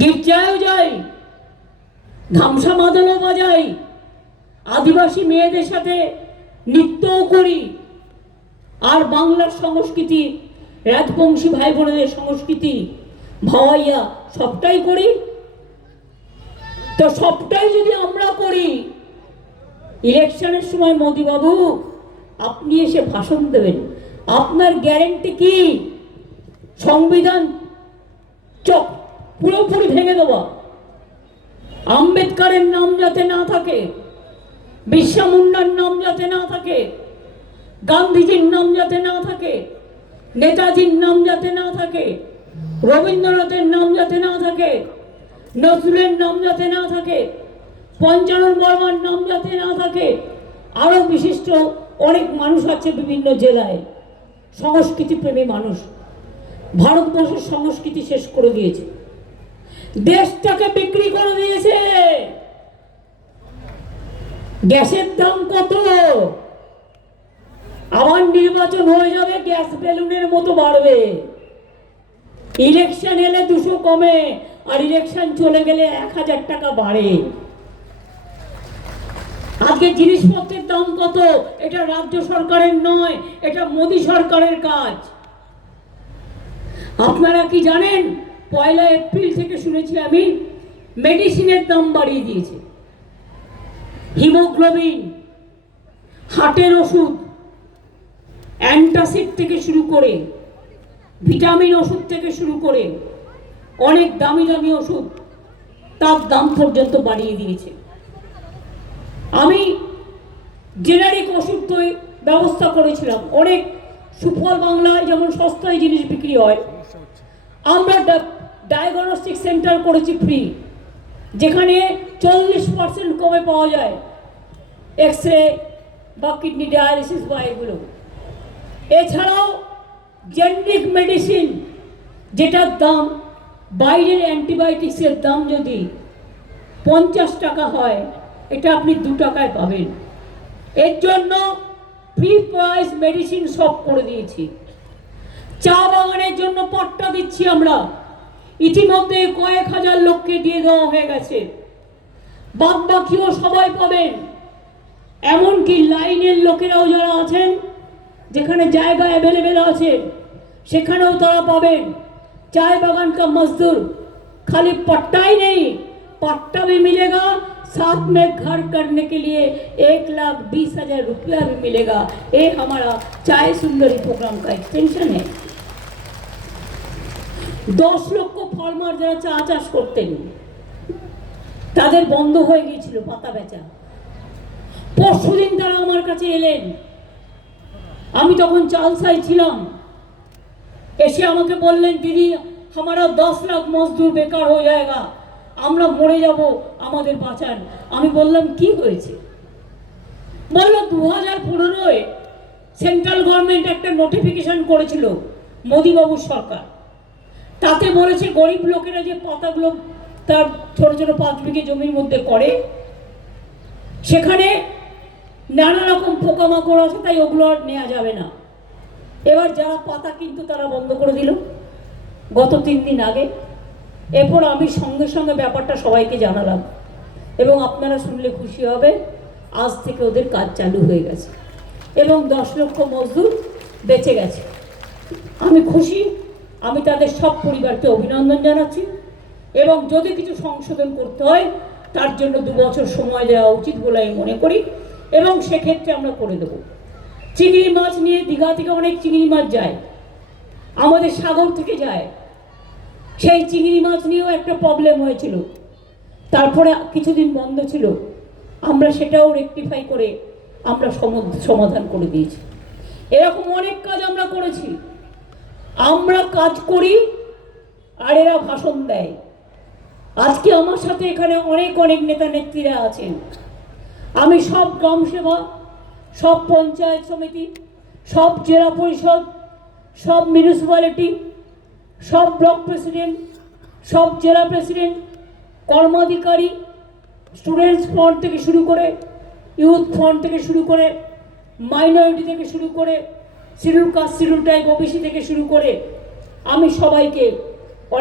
গির্জায়ও যাই ধামসা মাদলও বাজাই আদিবাসী মেয়েদের সাথে নৃত্যও করি। আর বাংলার সংস্কৃতি, রাজবংশী ভাই বোনেদের সংস্কৃতি, ভাওয়াইয়া সবটাই করি। তো সবটাই যদি আমরা করি, ইলেকশনের সময় মোদিবাবু, আপনি এসে ভাষণ দেবেন। আপনার গ্যারেন্টি কি? সংবিধান চক পুরোপুরি ভেঙে দেওয়া। আম্বেদকারের নাম যাতে না থাকে, বিরসা মুন্ডার নাম যাতে না থাকে, গান্ধীজির নাম যাতে না থাকে, নেতাজির নাম যাতে না থাকে, রবীন্দ্রনাথের নাম যাতে না থাকে, নজরুলের নাম যাতে না থাকে, পঞ্চানন বর্মার নাম যাতে না থাকে আরও বিশিষ্ট অনেক মানুষ আছে বিভিন্ন জেলায়। সংস্কৃতিপ্রেমী মানুষ। ভারতবর্ষের সংস্কৃতি শেষ করে দিয়েছে। দেশটাকে বিক্রি করে দিয়েছে। গ্যাসের দাম কত? আবার নির্বাচন হয়ে যাবে, গ্যাস বেলুনের মতো বাড়বে। ইলেকশন এলে দুশো কমে, আর ইলেকশন চলে গেলে এক হাজার টাকা বাড়ে। আজকে জিনিসপত্রের দাম কত? এটা রাজ্য সরকারের নয়, এটা মোদী সরকারের কাজ। আপনারা কি জানেন? পয়লা এপ্রিল থেকে শুনেছি আমি মেডিসিনের দাম বাড়িয়ে দিয়েছে। হিমোগ্লোবিন, হার্টের ওষুধ, অ্যান্টাসিড থেকে শুরু করে, ভিটামিন ওষুধ থেকে শুরু করে, অনেক দামি দামি ওষুধ তার দাম পর্যন্ত বাড়িয়ে দিয়েছে। আমি জেনারিক ওষুধ তৈরি ব্যবস্থা করেছিলাম। অনেক সুফল বাংলায় যেমন সস্তায় জিনিস বিক্রি হয়, আমরা ডায়াগনস্টিক সেন্টার করেছি ফ্রি যেখানে চল্লিশ পার্সেন্ট কমে পাওয়া যায় এক্স রে বা কিডনি ডায়ালিসিস বা এগুলো। এছাড়াও জেনেরিক মেডিসিন যেটার দাম, বাইরের অ্যান্টিবায়োটিক্সের দাম যদি পঞ্চাশ টাকা হয়, এটা আপনি দু টাকায় পাবেন। এর জন্য ফ্রি প্রাইস মেডিসিন সব করে দিয়েছি। চা বাগানের জন্য পট্টা দিচ্ছি আমরা। ইতিমধ্যে কয়েক হাজার লোককে দিয়ে দেওয়া হয়ে গেছে বাদ বাকিও সবাই পাবেন এমনকি লাইনের লোকেরাও যারা আছেন যেখানে জায়গা অ্যাভেলেবেল আছে সেখানেও তারা পাবেন चाय बागान का मजदूर खाली पट्टा ही नहीं पट्टा भी मिलेगा साथ में घर करने के लिए एक लाख बीस हजार रुपया भी मिलेगा ये हमारा चाय सुंदरी प्रोग्राम का एक्सटेंशन है দশ লক্ষ ফলমার যারা চা চাষ করতেন, তাদের বন্ধ হয়ে গিয়েছিল পাতা বেচা। পরশু দিন তারা আমার কাছে এলেন। আমি তখন চালসাই ছিলাম। এসে আমাকে বললেন, দিদি আমারা দশ লাখ মজদুর বেকার হয়ে যায়গা। আমরা মরে যাব আমাদের বাঁচান। আমি বললাম, কি হয়েছে? বলল দু হাজার পনেরোয় সেন্ট্রাল গভর্নমেন্ট একটা নোটিফিকেশন করেছিল মোদিবাবুর সরকার। তাতে বলেছে গরিব লোকেরা যে পাতাগুলো তার ছোট ছোট পাঁচ বিঘে জমির মধ্যে করে। সেখানে নানা রকম পোকামাকড় আছে, তাই ওগুলো আর নেওয়া যাবে না। এবার যারা পাতা কিন্তু, তারা বন্ধ করে দিল গত তিন দিন আগে। এরপর আমি সঙ্গে সঙ্গে ব্যাপারটা সবাইকে জানালাম এবং আপনারা শুনলে খুশি হবে, আজ থেকে ওদের কাজ চালু হয়ে গেছে এবং দশ লক্ষ মজদুর বেঁচে গেছে। আমি খুশি আমি তাদের সব পরিবারকে অভিনন্দন জানাচ্ছি এবং যদি কিছু সংশোধন করতে হয়, তার জন্য দু বছর সময় দেওয়া উচিত বলে আমি মনে করি এবং সেক্ষেত্রে আমরা করে দেবো। চিংড়ি মাছ নিয়ে দীঘা থেকে অনেক চিংড়ি মাছ যায়, আমাদের সাগর থেকে যায়। সেই চিংড়ি মাছ নিয়েও একটা প্রবলেম হয়েছিল। তারপরে কিছুদিন বন্ধ ছিল। আমরা সেটাও রেকটিফাই করে আমরা সম- সমাধান করে দিয়েছি। এরকম অনেক কাজ আমরা করেছি। আমরা কাজ করি, আর এরা ভাষণ দেয়। আজকে আমার সাথে এখানে অনেক অনেক নেতা নেত্রীরা আছেন। আমি সব গ্রাম সেবা, সব পঞ্চায়েত সমিতি, সব জেলা পরিষদ, সব মিউনিসিপ্যালিটি সব ব্লক প্রেসিডেন্ট সব জেলা প্রেসিডেন্ট কর্মাধিকারী স্টুডেন্টস ফ্রন্ট থেকে শুরু করে ইউথ ফ্রন্ট থেকে শুরু করে মাইনরিটি থেকে শুরু করে schedule caste schedule tribe OBC থেকে শুরু করে আমি সবাইকে